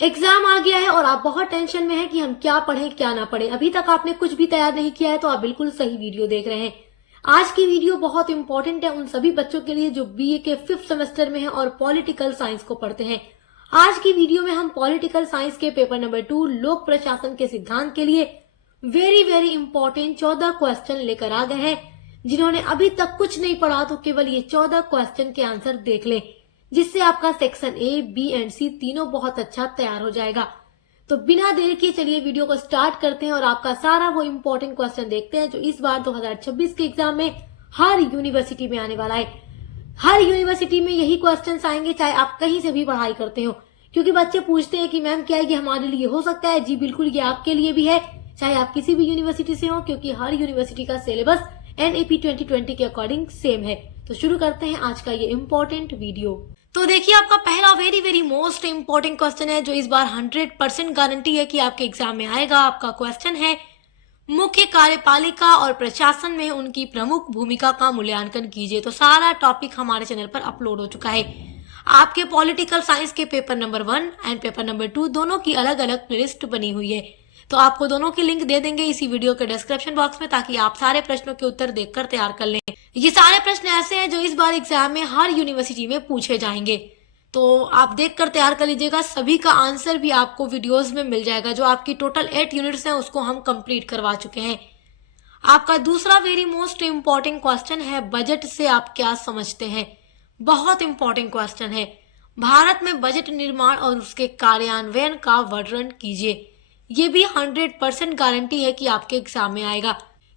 Exam आ गया है और आप बहुत टेंशन में हैं कि हम क्या पढ़ें क्या ना पढ़ें। अभी तक आपने कुछ भी तैयार नहीं किया है तो आप बिल्कुल सही वीडियो देख रहे हैं। आज की वीडियो बहुत इंपॉर्टेंट है उन सभी बच्चों के लिए जो बीए के 5th सेमेस्टर में हैं और पॉलिटिकल साइंस को पढ़ते हैं। आज की वीडियो में हम पॉलिटिकल साइंस के पेपर नंबर 2 लोक प्रशासन के सिद्धांत के लिए वेरी वेरी इंपॉर्टेंट 14 क्वेश्चन लेकर आ गए हैं। जिन्होंने अभी तक कुछ नहीं पढ़ा तो केवल ये 14 क्वेश्चन के आंसर देख लें, जिससे आपका सेक्शन ए, बी एंड सी तीनों बहुत अच्छा तैयार हो जाएगा। तो बिना देर के चलिए वीडियो को स्टार्ट करते हैं और आपका सारा वो इम्पोर्टेंट क्वेश्चन देखते हैं जो इस बार 2026 के एग्जाम में हर यूनिवर्सिटी में आने वाला है। हर यूनिवर्सिटी में यही क्वेश्चन आएंगे, चाहे आप कहीं से भी पढ़ाई करते हो। क्योंकि बच्चे पूछते हैं कि मैम क्या ये हमारे लिए हो सकता है? जी बिल्कुल, ये आपके लिए भी है, चाहे आप किसी भी यूनिवर्सिटी से हो, क्योंकि हर यूनिवर्सिटी का सिलेबस NAP 2020 के अकॉर्डिंग सेम है। तो शुरू करते हैं आज का ये इम्पोर्टेंट वीडियो। तो देखिए, आपका पहला very very most important question है जो इस बार 100% गारंटी है कि आपके एग्जाम में आएगा। आपका क्वेश्चन है, मुख्य कार्यपालिका और प्रशासन में उनकी प्रमुख भूमिका का मूल्यांकन कीजिए। तो सारा टॉपिक हमारे चैनल पर अपलोड हो चुका है। आपके पॉलिटिकल साइंस के paper number 1 and paper number 2 दोनों की अलग अलग प्लेलिस्ट बनी हुई है। तो आपको दोनों की लिंक दे देंगे इसी वीडियो के डिस्क्रिप्शन बॉक्स में, ताकि आप सारे प्रश्नों के उत्तर देखकर तैयार कर लें। ये सारे प्रश्न ऐसे हैं जो इस बार एग्जाम में हर यूनिवर्सिटी में पूछे जाएंगे, तो आप देखकर तैयार कर लीजिएगा। सभी का आंसर भी आपको वीडियोस में मिल जाएगा। जो आपकी टोटल 8 यूनिट्स हैं उसको हम कंप्लीट करवा चुके हैं। आपका दूसरा वेरी मोस्ट इम्पोर्टेंट क्वेश्चन है, बजट से आप क्या समझते हैं? बहुत इंपॉर्टेंट क्वेश्चन है। भारत में बजट निर्माण और उसके कार्यान्वयन का वर्णन कीजिए। ये भी 100% गारंटी है कि आपके एग्जाम में आएगा,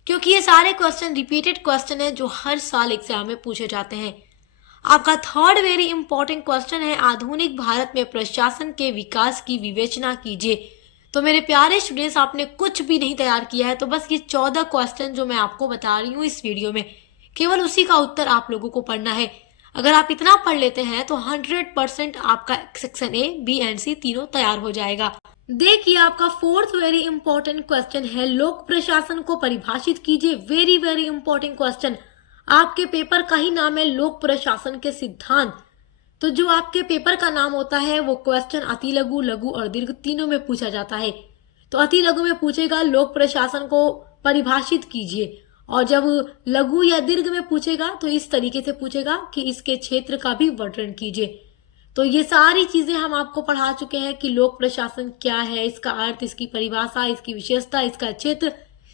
क्योंकि ये सारे क्वेश्चन रिपीटेड क्वेश्चन है जो हर साल एग्जाम में पूछे जाते हैं। आपका थर्ड वेरी इंपॉर्टेंट क्वेश्चन है, आधुनिक भारत में प्रशासन के विकास की विवेचना कीजिए। तो मेरे प्यारे स्टूडेंट्स, आपने कुछ भी नहीं तैयार किया है, तो बस ये 14 क्वेश्चन जो मैं आपको बता रही हूँ इस वीडियो में, केवल उसी का उत्तर आप लोगों को पढ़ना है। अगर आप इतना पढ़ लेते हैं तो 100% आपका सेक्शन ए, बी एंड सी तीनों तैयार हो जाएगा। देखिए, आपका फोर्थ वेरी इंपॉर्टेंट क्वेश्चन है, लोक प्रशासन को परिभाषित कीजिए। Very very important question. आपके पेपर का ही नाम है लोक प्रशासन के सिद्धांत। तो जो आपके पेपर का नाम होता है वो क्वेश्चन अति लघु, लघु और दीर्घ तीनों में पूछा जाता है। तो अति लघु में पूछेगा लोक प्रशासन को परिभाषित कीजिए, और जब लघु या दीर्घ में पूछेगा तो इस तरीके से पूछेगा कि इसके क्षेत्र का भी वर्णन कीजिए। तो ये सारी चीजें हम आपको पढ़ा चुके हैं कि लोक प्रशासन क्या है, इसका अर्थ, इसकी परिभाषा, इसकी विशेषता, इसका क्षेत्र,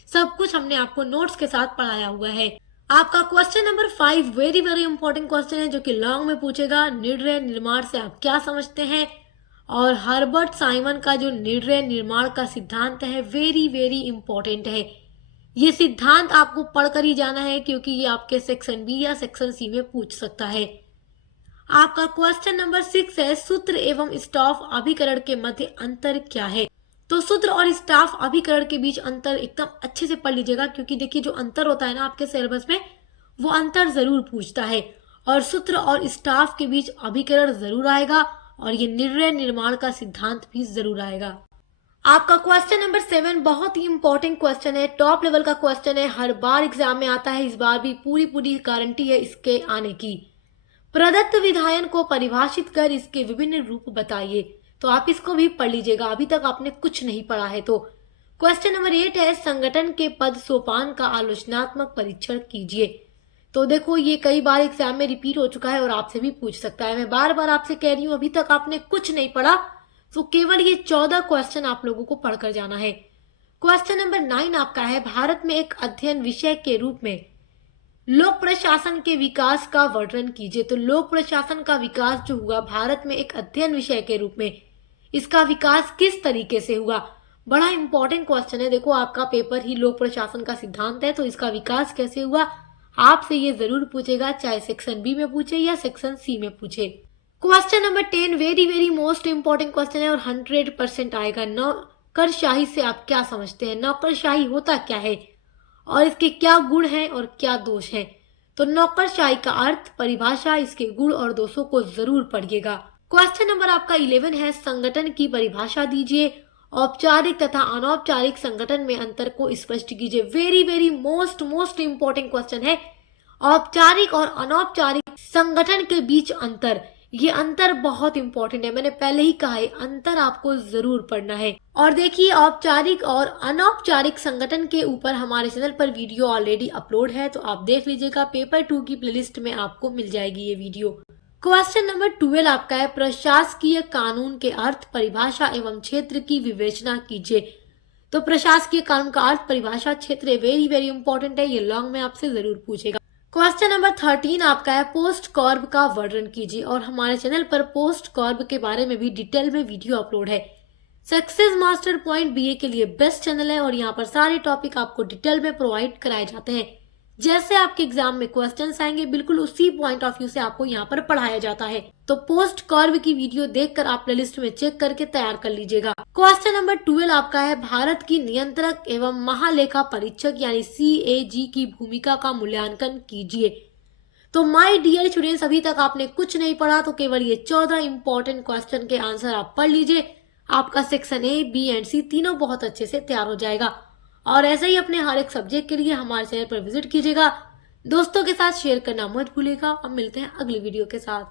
सब कुछ हमने आपको नोट्स के साथ पढ़ाया हुआ है। आपका question number 5 very very important question है जो कि लॉन्ग में पूछेगा, निर्णय निर्माण से आप क्या समझते हैं? और हर्बर्ट साइमन का जो निर्णय निर्माण का सिद्धांत है वेरी वेरी इंपॉर्टेंट है। ये सिद्धांत आपको पढ़कर ही जाना है, क्योंकि ये आपके सेक्शन बी या सेक्शन सी में पूछ सकता है। आपका क्वेश्चन नंबर 6 है, सूत्र एवं स्टाफ अभिकरण के मध्य अंतर क्या है? तो सूत्र और स्टाफ अभिकरण के बीच अंतर एकदम अच्छे से पढ़ लीजिएगा, क्योंकि देखिए जो अंतर होता है ना आपके सिलेबस में, वो अंतर जरूर पूछता है। और सूत्र और स्टाफ के बीच अभिकरण जरूर आएगा, और ये निर्णय निर्माण का सिद्धांत भी जरूर आएगा। आपका क्वेश्चन नंबर 7 बहुत ही इंपॉर्टेंट क्वेश्चन है, टॉप लेवल का क्वेश्चन है, हर बार एग्जाम में आता है, इस बार भी पूरी पूरी गारंटी है इसके आने की। प्रदत्त विधायन को परिभाषित कर इसके विभिन्न रूप बताइए। तो आप इसको भी पढ़ लीजिएगा, अभी तक आपने कुछ नहीं पढ़ा है तो। क्वेश्चन नंबर 8 है, संगठन के पद सोपान का आलोचनात्मक परीक्षण कीजिए। तो देखो, ये कई बार एग्जाम में रिपीट हो चुका है और आपसे भी पूछ सकता है। मैं बार बार आपसे कह रही हूँ, अभी तक आपने कुछ नहीं पढ़ा तो केवल ये 14 क्वेश्चन आप लोगों को पढ़कर जाना है। क्वेश्चन नंबर 9 आपका है, भारत में एक अध्ययन विषय के रूप में लोक प्रशासन के विकास का वर्णन कीजिए। तो लोक प्रशासन का विकास जो हुआ भारत में एक अध्ययन विषय के रूप में, इसका विकास किस तरीके से हुआ? बड़ा इंपॉर्टेंट क्वेश्चन है। देखो, आपका पेपर ही लोक प्रशासन का सिद्धांत है, तो इसका विकास कैसे हुआ आपसे ये जरूर पूछेगा, चाहे सेक्शन बी में पूछे या सेक्शन सी में पूछे। Question number 10 very very most important question है और 100% आएगा, नौकरशाही से आप क्या समझते हैं? नौकरशाही होता क्या है और इसके क्या गुण हैं और क्या दोष हैं? तो नौकरशाही का अर्थ, परिभाषा, इसके गुण और दोषों को जरूर पढ़िएगा। क्वेश्चन नंबर आपका 11 है, संगठन की परिभाषा दीजिए। औपचारिक तथा अनौपचारिक संगठन में अंतर को स्पष्ट कीजिए। Very very most important question है, औपचारिक और अनौपचारिक संगठन के बीच अंतर, ये अंतर बहुत इंपॉर्टेंट है, मैंने पहले ही कहा है, अंतर आपको जरूर पढ़ना है। और देखिए, औपचारिक और अनौपचारिक संगठन के ऊपर हमारे चैनल पर वीडियो ऑलरेडी अपलोड है, तो आप देख लीजिएगा। पेपर 2 की प्लेलिस्ट में आपको मिल जाएगी ये वीडियो। क्वेश्चन नंबर 12 आपका है, प्रशासकीय कानून के अर्थ, परिभाषा एवं क्षेत्र की विवेचना कीजिए। तो प्रशासकीय कानून का अर्थ, परिभाषा, क्षेत्र वेरी वेरी इंपॉर्टेंट है, ये लॉन्ग में आपसे जरूर पूछेगा। क्वेश्चन नंबर 13 आपका है, पोस्ट कॉर्ब का वर्णन कीजिए। और हमारे चैनल पर पोस्ट कॉर्ब के बारे में भी डिटेल में वीडियो अपलोड है। सक्सेस मास्टर पॉइंट बीए के लिए बेस्ट चैनल है और यहाँ पर सारे टॉपिक आपको डिटेल में प्रोवाइड कराए जाते हैं। जैसे आपके एग्जाम में क्वेश्चंस आएंगे, बिल्कुल उसी पॉइंट ऑफ व्यू से आपको यहाँ पर पढ़ाया जाता है। तो पोस्ट कॉर्ब की वीडियो देखकर आप प्लेलिस्ट में चेक करके तैयार कर लीजिएगा। क्वेश्चन नंबर 12 आपका है, भारत की नियंत्रक एवं महालेखा परीक्षक यानी CAG की भूमिका का मूल्यांकन कीजिए। तो माय डियर स्टूडेंट्स, अभी तक आपने कुछ नहीं पढ़ा तो केवल ये 14 इंपॉर्टेंट क्वेश्चन के आंसर आप पढ़ लीजिए। आपका section A, B and C तीनों बहुत अच्छे से तैयार हो जाएगा। और ऐसे ही अपने हर एक सब्जेक्ट के लिए हमारे चैनल पर विजिट कीजिएगा। दोस्तों के साथ शेयर करना मत भूलिएगा। अब मिलते हैं अगली वीडियो के साथ।